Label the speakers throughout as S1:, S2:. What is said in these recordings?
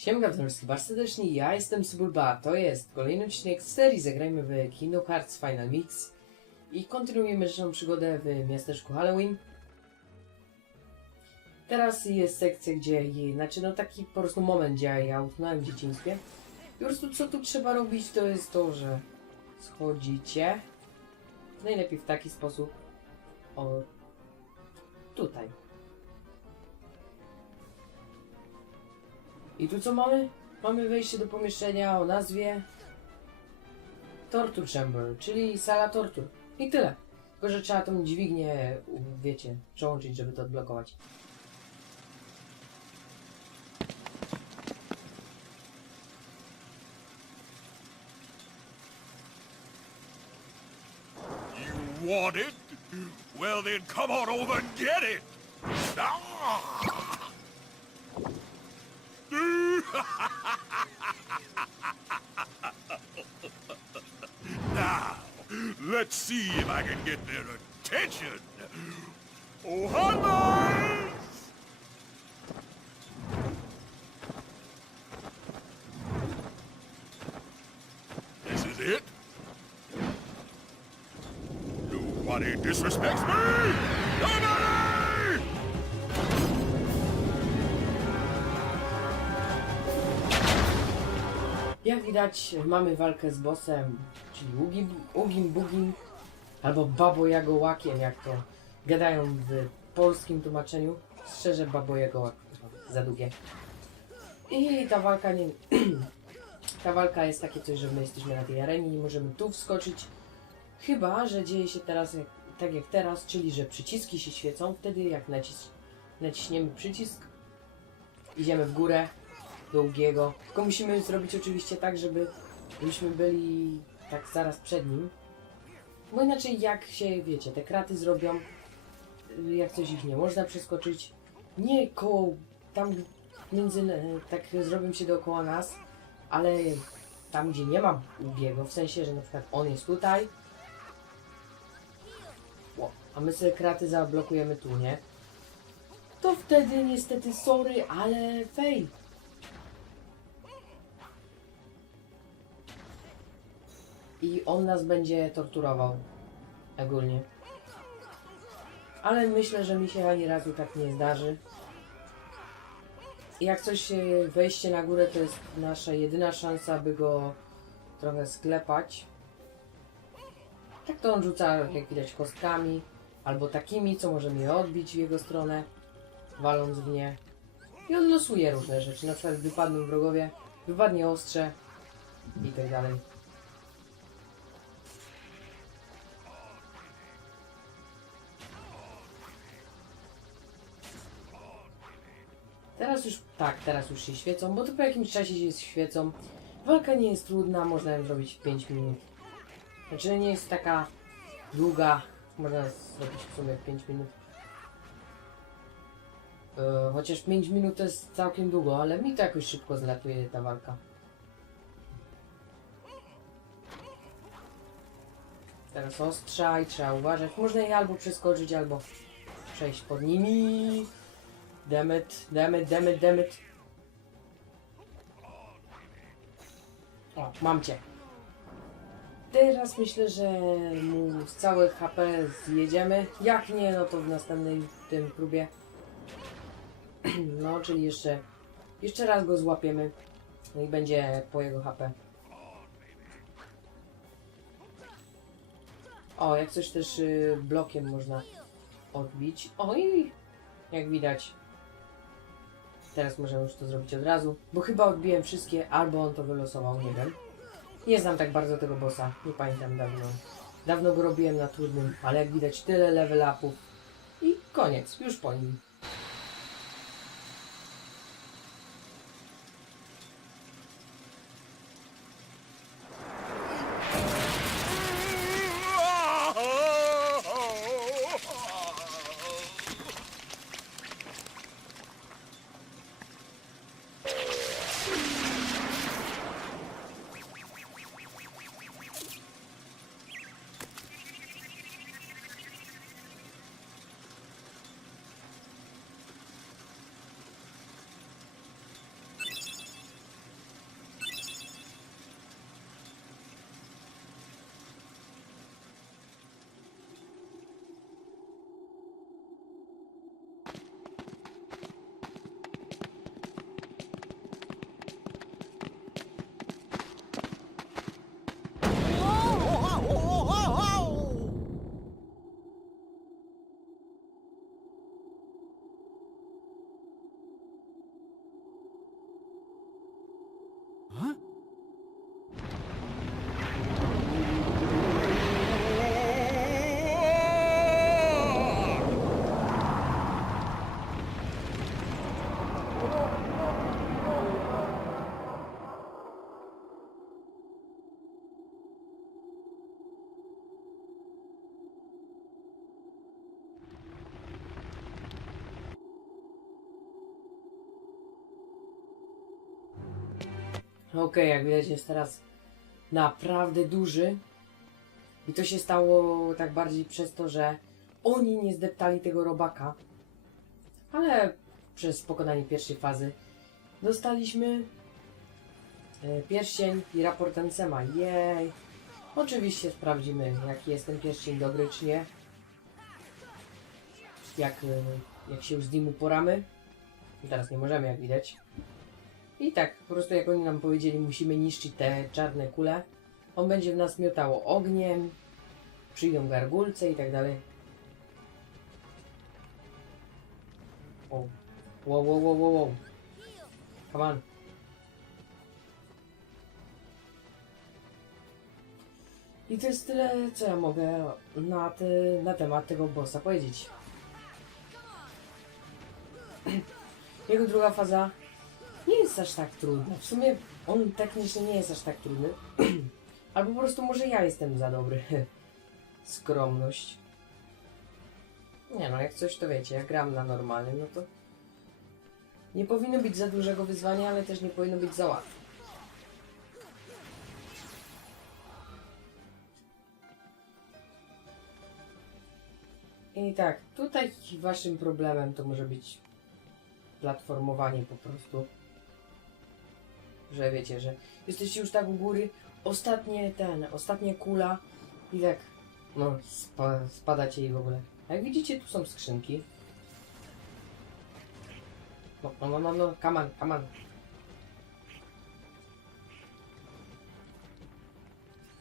S1: Siemka, witam wszystkich bardzo serdecznie, ja jestem Subulba, to jest kolejny odcinek z serii Zagrajmy w Kingdom Hearts Final Mix i kontynuujemy naszą przygodę w miasteczku Halloween. Teraz jest sekcja, gdzie, znaczy no taki po prostu moment, gdzie ja utknąłem w dzieciństwie. Po prostu co tu trzeba robić, to jest to, że schodzicie najlepiej w taki sposób, o tutaj. I tu co mamy? Mamy wejście do pomieszczenia o nazwie Torture Chamber, czyli sala tortur. I tyle. Tylko, że trzeba tą dźwignię, wiecie, przełączyć, żeby to odblokować.
S2: You want it? Well then come on over and get it! Ah! now, let's see if I can get their attention. Oh,
S1: widać, mamy walkę z bossem, czyli Ugim, Ugim albo Babo Jagołakiem, jak to gadają w polskim tłumaczeniu. Szczerze, Babo Jagołak, za długie. I ta walka nie... ta walka jest takie coś, że my jesteśmy na tej arenie i możemy tu wskoczyć. Chyba, że dzieje się teraz jak, tak jak teraz, czyli że przyciski się świecą. Wtedy jak nacis naciśniemy przycisk, idziemy w górę, długiego. Tylko musimy zrobić oczywiście tak, żeby żebyśmy byli tak zaraz przed nim. Bo inaczej jak się, wiecie, te kraty zrobią, jak coś ich nie można przeskoczyć, nie koło, tam między, e, tak zrobią się dookoła nas, ale tam gdzie nie ma ubiego, w sensie, że na przykład on jest tutaj, a my sobie kraty zablokujemy tu, nie? To wtedy niestety sorry, ale fail. I on nas będzie torturował. Ogólnie. Ale myślę, że mi się ani razu tak nie zdarzy. Jak coś, wejście na górę to jest nasza jedyna szansa, by go trochę sklepać. Tak to on rzuca, jak widać, kostkami. Albo takimi, co możemy je odbić w jego stronę, waląc w nie. I on losuje różne rzeczy. Na przykład wypadną wrogowie, wypadnie ostrze i tak dalej. Teraz już, tak, teraz już się świecą, bo to po jakimś czasie się świecą. Walka nie jest trudna, można ją zrobić w 5 minut. Znaczy nie jest taka długa, można zrobić w sumie w 5 minut. E, chociaż 5 minut to jest całkiem długo, ale mi to jakoś szybko zlatuje ta walka. Teraz ostrza i trzeba uważać. Można je albo przeskoczyć, albo przejść pod nimi. Dammit, dammit, dammit, dammit. O, mam cię. Teraz myślę, że mu całych HP zjedziemy. Jak nie, no to w następnej tym próbie. No, czyli jeszcze, jeszcze raz go złapiemy. No i będzie po jego HP. O, jak coś też y, blokiem można odbić. Oj, jak widać. Teraz możemy już to zrobić od razu, bo chyba odbiłem wszystkie, albo on to wylosował, nie wiem. Nie znam tak bardzo tego bossa, nie pamiętam dawno. Dawno go robiłem na trudnym, ale jak widać tyle level upów. I koniec, już po nim. Okej, jak widać jest teraz naprawdę duży. I to się stało tak bardziej przez to, że oni nie zdeptali tego robaka. Ale przez pokonanie pierwszej fazy dostaliśmy e, pierścień i raport Ansema. Jej! Oczywiście sprawdzimy, jaki jest ten pierścień dobry, czy nie. Jak, e, jak się już z nim uporamy. I teraz nie możemy, jak widać. I tak, po prostu jak oni nam powiedzieli, musimy niszczyć te czarne kule. On będzie w nas miotało ogniem, przyjdą gargulce i tak dalej. O. Wow, wow, wow, wow, wow. Come on. I to jest tyle, co ja mogę na, te, na temat tego bossa powiedzieć. Jego druga faza jest aż tak trudna. W sumie on technicznie nie jest aż tak trudny. Albo po prostu może ja jestem za dobry. Skromność. Nie no, jak coś to wiecie, jak gram na normalnym, no to nie powinno być za dużego wyzwania, ale też nie powinno być za łatwe. I tak, tutaj waszym problemem to może być platformowanie po prostu. Że wiecie, że jesteście już tak u góry, ostatnie ten, ostatnia kula i tak, no, spa, spadacie i w ogóle. A Jak widzicie, tu są skrzynki. No, no, no, no, no, come on, come on.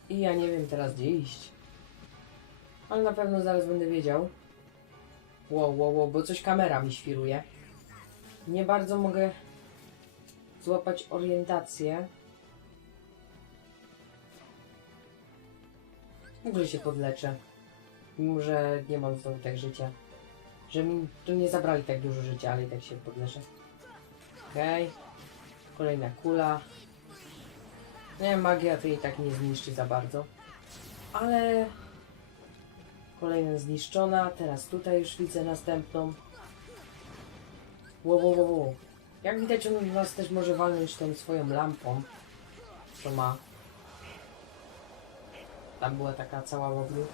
S1: I ja nie wiem teraz gdzie iść. Ale na pewno zaraz będę wiedział. Wow, wow, wow, bo coś kamera mi świruje. Nie bardzo mogę złapać orientację. Może się podleczę. Mimo, że nie mam znowu tak życia. Że mi tu nie zabrali tak dużo życia, ale i tak się podleczę. Okej. Kolejna kula. Nie, magia to jej tak nie zniszczy za bardzo. Ale... Kolejna zniszczona. Teraz tutaj już widzę następną. Wow, wow, wow. Jak widać, on nas też może walnąć tą swoją lampą. Co ma. Tam była taka cała ogniu.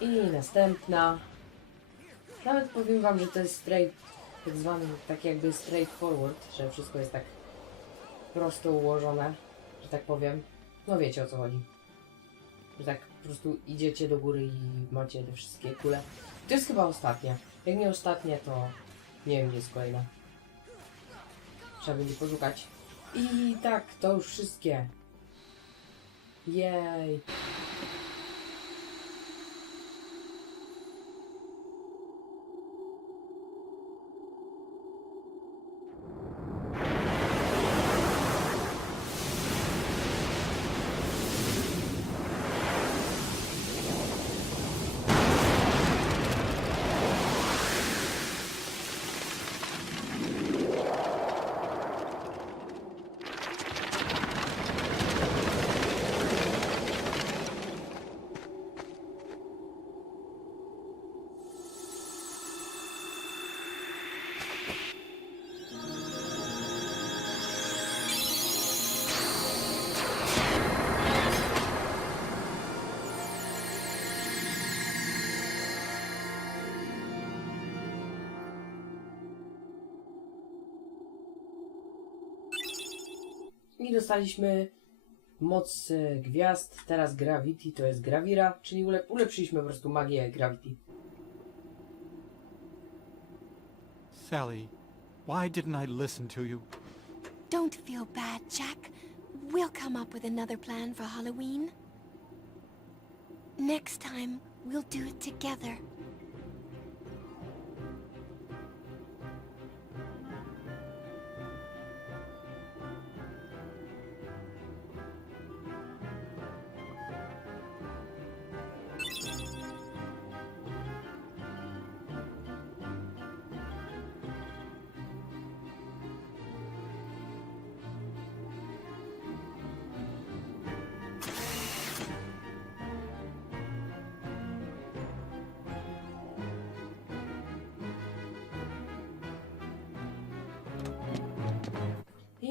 S1: I następna. Nawet powiem wam, że to jest straight, tak zwany, tak jakby straightforward, że wszystko jest tak prosto ułożone, że tak powiem. No wiecie o co chodzi. Że tak po prostu idziecie do góry i macie te wszystkie kule. To jest chyba ostatnia. Jak nie ostatnia, to nie wiem, gdzie jest kolejna. Trzeba będzie poszukać. I tak, to już wszystkie. Jej. I dostaliśmy moc e, gwiazd, teraz Gravity to jest Gravira, czyli ulep ulepszyliśmy po prostu magię Gravity.
S3: Sally, why didn't I listen to you?
S4: Don't feel bad, Jack. We'll come up with another plan for Halloween. Next time, we'll do it together.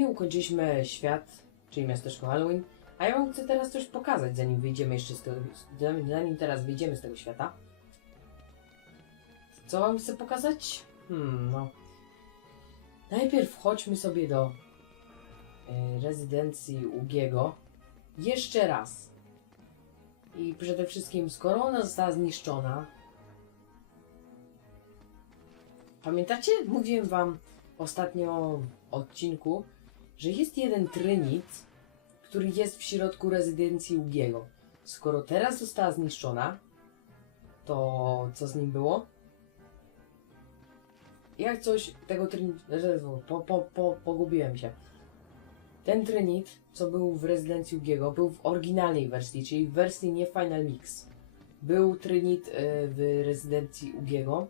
S1: I ukończyliśmy świat, czyli miasteczko Halloween. A ja wam chcę teraz coś pokazać, zanim wyjdziemy jeszcze z tego, zanim teraz wyjdziemy z tego świata. Co wam chcę pokazać? Hmm, no. Najpierw chodźmy sobie do e, rezydencji Ugiego. Jeszcze raz. I przede wszystkim, skoro ona została zniszczona. Pamiętacie? Mówiłem wam ostatnio w odcinku, że jest jeden trynit, który jest w środku rezydencji Ugiego. Skoro teraz została zniszczona, to co z nim było? Jak coś tego trynit... Po, po, po, pogubiłem się. Ten trynit, co był w rezydencji Ugiego, był w oryginalnej wersji, czyli w wersji nie Final Mix. Był trynit y, w rezydencji Ugiego.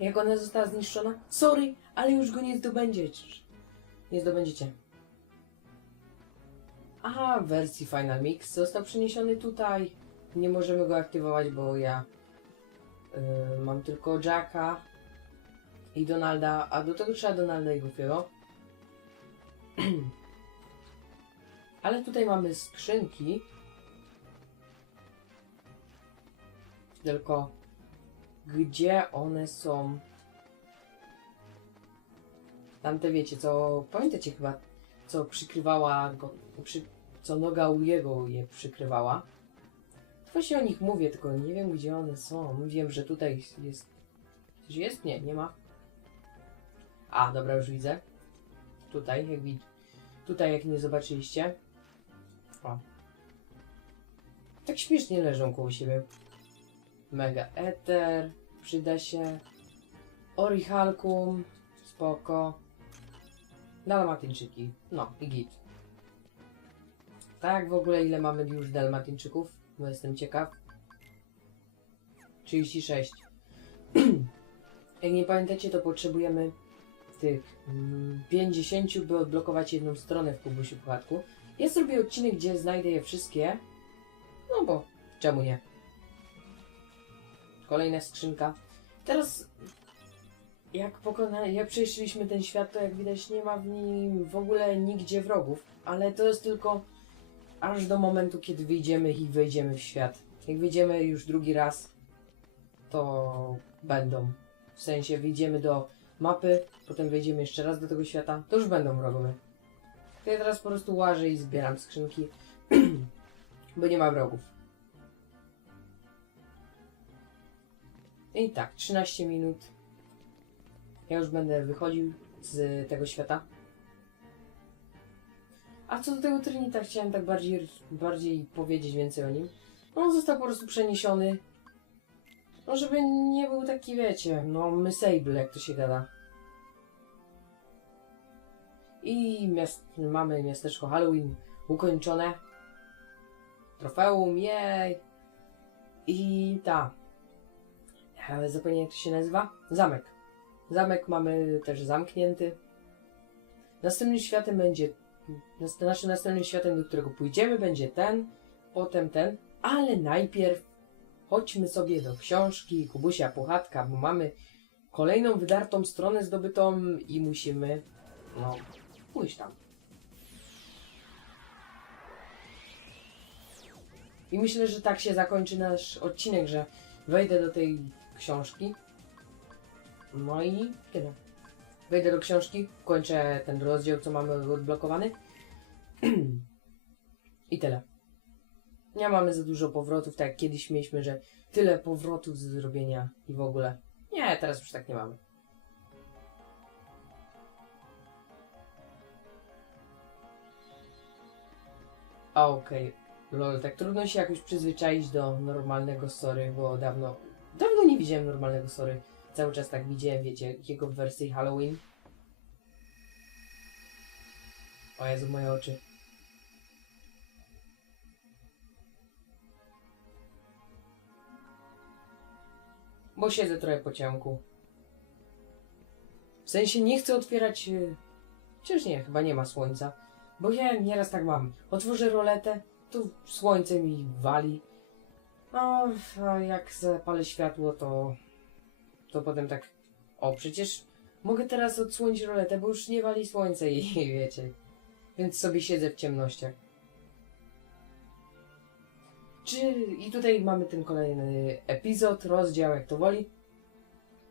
S1: Jak ona została zniszczona? Sorry, ale już go nie zdobędziecie. Nie zdobędziecie. Aha, wersji Final Mix został przeniesiony tutaj. Nie możemy go aktywować, bo ja y, mam tylko Jacka i Donalda, a do tego trzeba Donalda i Goofy'ego. Ale tutaj mamy skrzynki. Tylko gdzie one są? Tamte wiecie, co pamiętacie chyba, co przykrywała go, przy, co noga Uliego je przykrywała. Właśnie o nich mówię, tylko nie wiem gdzie one są. Wiem, że tutaj jest. Coś jest? Nie, nie ma. A, dobra, już widzę. Tutaj, jak widzicie. Tutaj, jak nie zobaczyliście. O. Tak śmiesznie leżą koło siebie. Mega Ether. Przyda się. Orichalkum. Spoko. Dalmatyńczyki. No, i git. Tak, w ogóle ile mamy już dalmatyńczyków? Bo jestem ciekaw. 36. Jak nie pamiętacie, to potrzebujemy tych mm, 50, by odblokować jedną stronę w Kubusiu Puchatku. Ja zrobię odcinek, gdzie znajdę je wszystkie. No bo czemu nie? Kolejna skrzynka. Teraz jak pokona, jak przejrzeliśmy ten świat, to jak widać nie ma w nim w ogóle nigdzie wrogów, ale to jest tylko aż do momentu, kiedy wyjdziemy i wejdziemy w świat. Jak wyjdziemy już drugi raz, to będą. W sensie wyjdziemy do mapy, potem wejdziemy jeszcze raz do tego świata, to już będą wrogowie. To ja teraz po prostu łażę i zbieram skrzynki, bo nie ma wrogów. I tak, 13 minut. Ja już będę wychodził z tego świata. A co do tego Trinita, chciałem tak bardziej, bardziej powiedzieć więcej o nim. On został po prostu przeniesiony. No, żeby nie był taki, wiecie, no, Mysable, jak to się gada. I miast mamy miasteczko Halloween ukończone. Trofeum, jej! I ta. Ale zapomniałem jak to się nazywa? Zamek. Zamek mamy też zamknięty. Następnym światem będzie. nas- Naszym następnym światem, do którego pójdziemy, będzie ten, potem ten, ale najpierw chodźmy sobie do książki Kubusia Puchatka, bo mamy kolejną wydartą stronę zdobytą i musimy, no, pójść tam. I myślę, że tak się zakończy nasz odcinek, że wejdę do tej książki. No i tyle. Wejdę do książki, kończę ten rozdział, co mamy odblokowany. I tyle. Nie mamy za dużo powrotów, tak jak kiedyś mieliśmy, że tyle powrotów do zrobienia i w ogóle. Nie, teraz już tak nie mamy. A okej, lol, tak trudno się jakoś przyzwyczaić do normalnego story, bo dawno, dawno nie widziałem normalnego story. Cały czas tak widziałem, wiecie, jego w wersji Halloween. O Jezu, moje oczy. Bo siedzę trochę po ciemku. W sensie nie chcę otwierać... y, Chociaż nie, chyba nie ma słońca. Bo ja nieraz tak mam. Otworzę roletę, tu słońce mi wali. No, a jak zapalę światło, to... To potem tak... O, przecież Mogę teraz odsłonić roletę, bo już nie wali słońce i wiecie. Więc sobie siedzę w ciemnościach. Czy i tutaj mamy ten kolejny epizod, rozdział, jak to woli.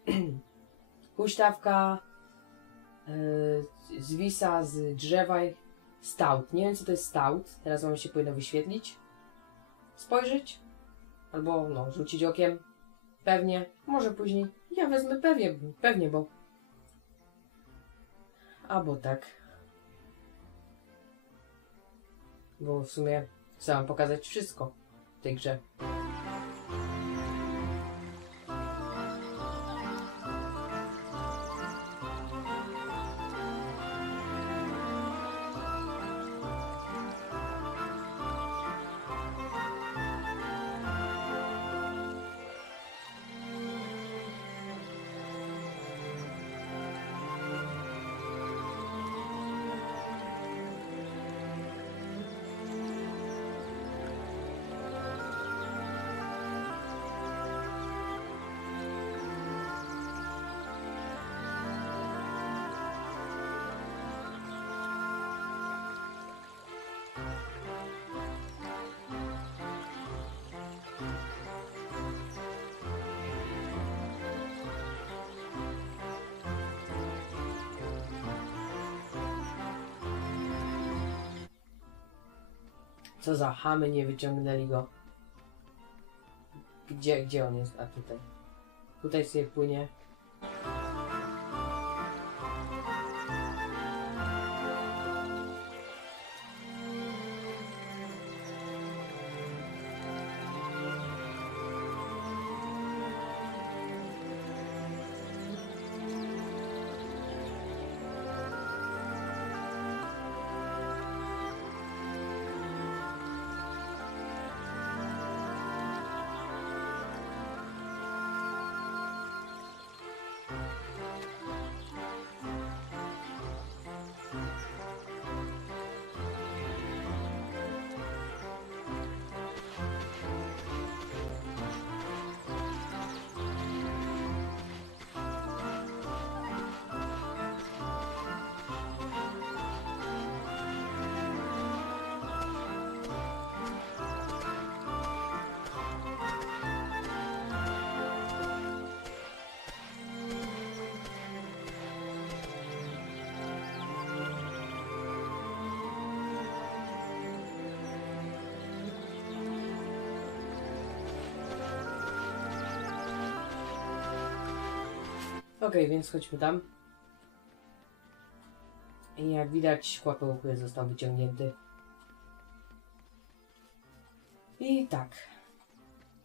S1: Huśtawka yy, zwisa z drzewa stout. Nie wiem co to jest stout. Teraz wam się powinno wyświetlić. Spojrzeć. Albo no, rzucić okiem. Pewnie. Może później. Ja wezmę pewnie, pewnie, bo Albo tak. Bo w sumie chcę wam pokazać wszystko w tej grze. Co za chamy nie wyciągnęli go. Gdzie, gdzie on jest? A tutaj. Tutaj sobie płynie. Okej, więc chodźmy tam. I jak widać, kłapełku został wyciągnięty. I tak.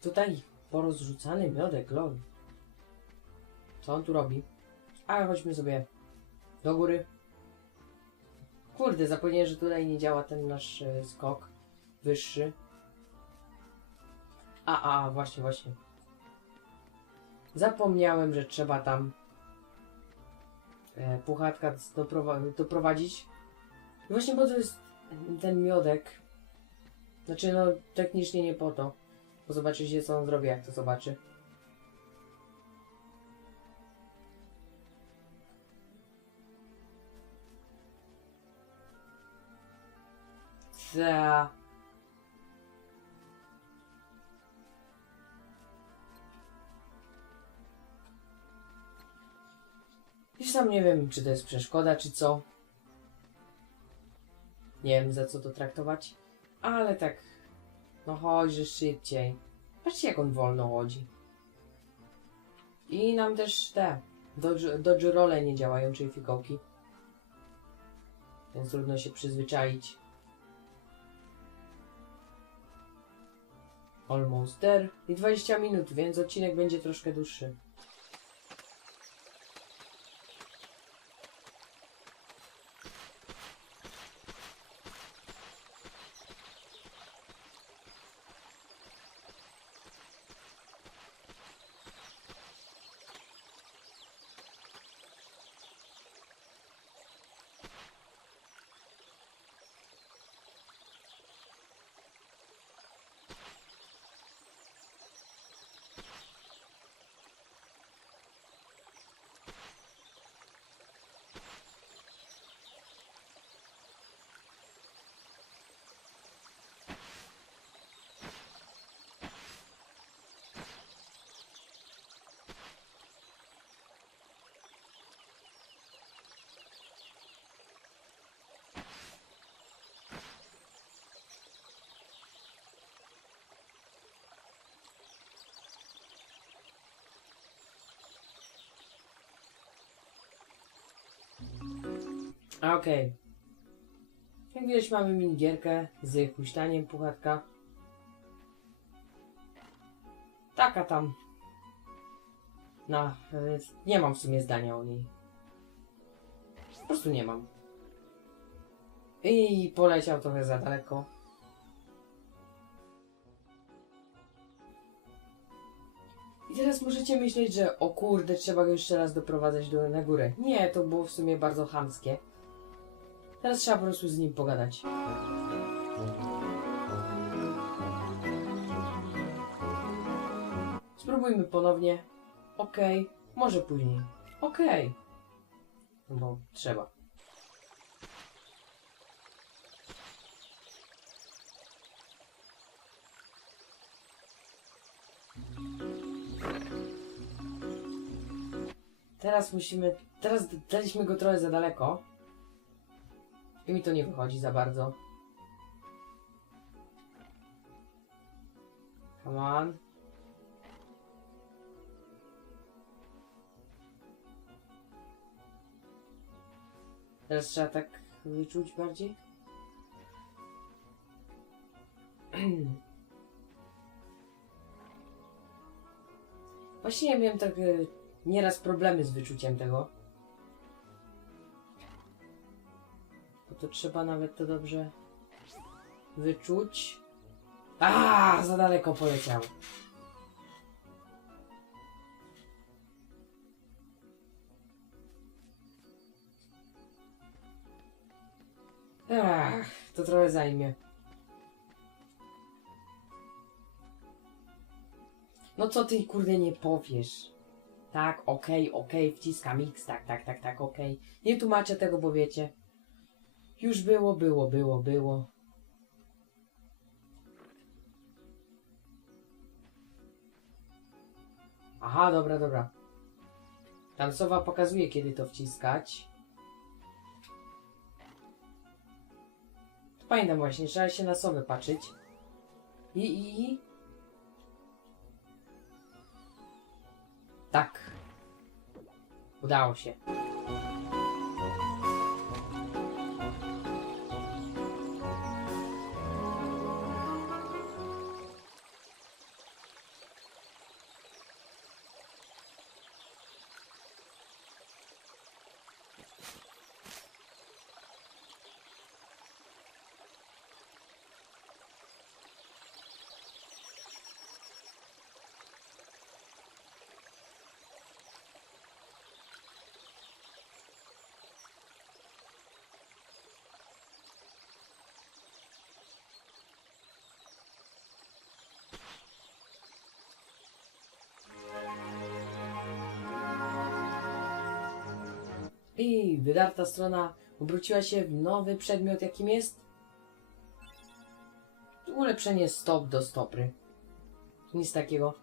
S1: Tutaj porozrzucany miodek, lol. Co on tu robi? A chodźmy sobie do góry. Kurde, zapomniałem, że tutaj nie działa ten nasz e, skok wyższy. A, a, właśnie, właśnie. Zapomniałem, że trzeba tam puchatka doprowa- doprowadzić. I właśnie po to jest ten miodek. Znaczy, no, technicznie nie po to. Bo zobaczycie, co on zrobi, jak to zobaczy. Ta. Już sam nie wiem, czy to jest przeszkoda, czy co. Nie wiem, za co to traktować. Ale tak. No chodź, że szybciej. Patrzcie, jak on wolno chodzi. I nam też te Dodge, Rolle nie działają, czyli fikołki. Więc trudno się przyzwyczaić. Almost there. I 20 minut, więc odcinek będzie troszkę dłuższy. Okej. Jak widać mamy minigierkę z huśtaniem puchatka. Taka tam. No, nie mam w sumie zdania o niej. Po prostu nie mam. I poleciał trochę za daleko. I teraz możecie myśleć, że o kurde, trzeba go jeszcze raz doprowadzać do, na górę. Nie, to było w sumie bardzo chamskie. Teraz trzeba po prostu z nim pogadać. Spróbujmy ponownie. Okej, może później. Okej. No bo trzeba. Teraz musimy. Teraz daliśmy go trochę za daleko. I mi to nie wychodzi za bardzo. Come on. Teraz trzeba tak wyczuć bardziej. Właśnie ja miałem tak e, nieraz problemy z wyczuciem tego. To trzeba nawet to dobrze wyczuć. A, za daleko poleciał. Ach, to trochę zajmie. No co ty kurde nie powiesz? Tak, okej, okej, wciskam X, tak, tak, tak, tak, okej. Nie tłumaczę tego, bo wiecie. Już było, było, było, było. Aha, dobra, dobra. Tam sowa pokazuje, kiedy to wciskać. To pamiętam właśnie, trzeba się na sowę patrzeć. I, i, i. Tak. Udało się. I wydarta strona obróciła się w nowy przedmiot, jakim jest ulepszenie stop do stopry. Nic takiego.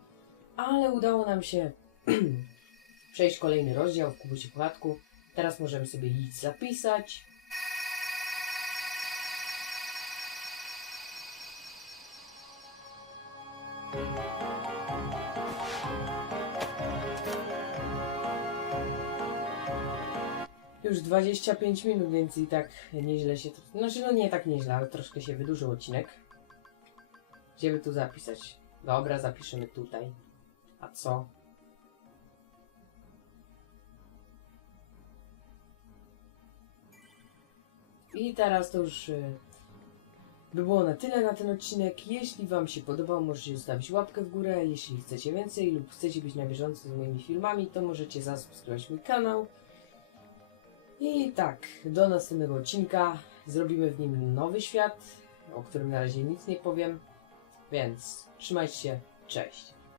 S1: Ale udało nam się przejść kolejny rozdział w kubusie puchatku. Teraz możemy sobie iść zapisać. Już 25 minut, więc i tak nieźle się. Znaczy, no nie tak nieźle, ale troszkę się wydłużył odcinek. Gdzie by tu zapisać? Dobra, zapiszemy tutaj. A co? I teraz to już y, by było na tyle na ten odcinek. Jeśli Wam się podobał, możecie zostawić łapkę w górę. Jeśli chcecie więcej lub chcecie być na bieżąco z moimi filmami, to możecie zasubskrybować mój kanał. I tak, do następnego odcinka. Zrobimy w nim nowy świat, o którym na razie nic nie powiem. Więc trzymajcie się, cześć.